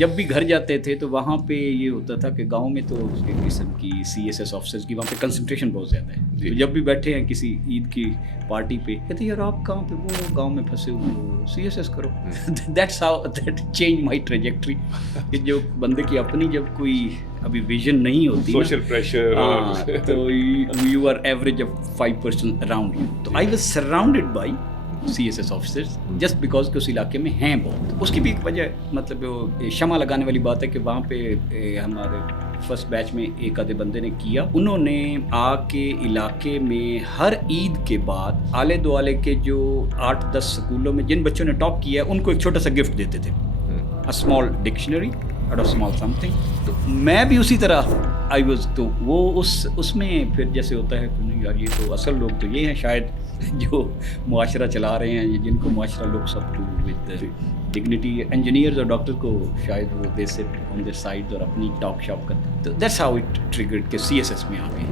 جب بھی گھر جاتے تھے تو وہاں پہ یہ ہوتا تھا کہ گاؤں میں تو ایک قسم کی CSS آفیسرز کی وہاں پہ کنسنٹریشن بہت زیادہ ہے. تو جب بھی بیٹھے ہیں کسی عید کی پارٹی پہ کہتے یار آپ کہاں پہ, وہ گاؤں میں پھنسے ہوئے ہو, CSS کرو. That's how that change my trajectory. کہ جو بندے کی اپنی جب کوئی ابھی ویژن نہیں ہوتی سوشل پریشر تو you are average of 5% around you. تو I was surrounded by CSS officers just because کہ اس علاقے میں ہیں بہت. اس کی بھی ایک وجہ مطلب شمع لگانے والی بات ہے کہ وہاں پہ ہمارے فرسٹ بیچ میں ایک آدھے بندے نے کیا, انہوں نے آ کے علاقے میں ہر عید کے بعد آلے دوالے کے جو 8-10 اسکولوں میں جن بچوں نے ٹاپ کیا ہے ان کو ایک چھوٹا سا گفٹ دیتے تھے, a small dictionary or a small something. تو میں بھی اسی طرح آئی واز. تو وہ اس میں پھر جیسے ہوتا ہے کہ نہیں یار یہ تو اصل لوگ تو یہ ہیں شاید جو معاشرہ چلا رہے ہیں, جن کو معاشرہ لوگ سب ٹو ود ڈگنیٹی. انجینئرز اور ڈاکٹر کو شاید وہ دے سٹ آن دیئر سائڈ اور اپنی ٹاک شاپ کرتے. تو دیٹس ہاؤ اٹ ٹریگرڈ کہ CSS میں آ گئے.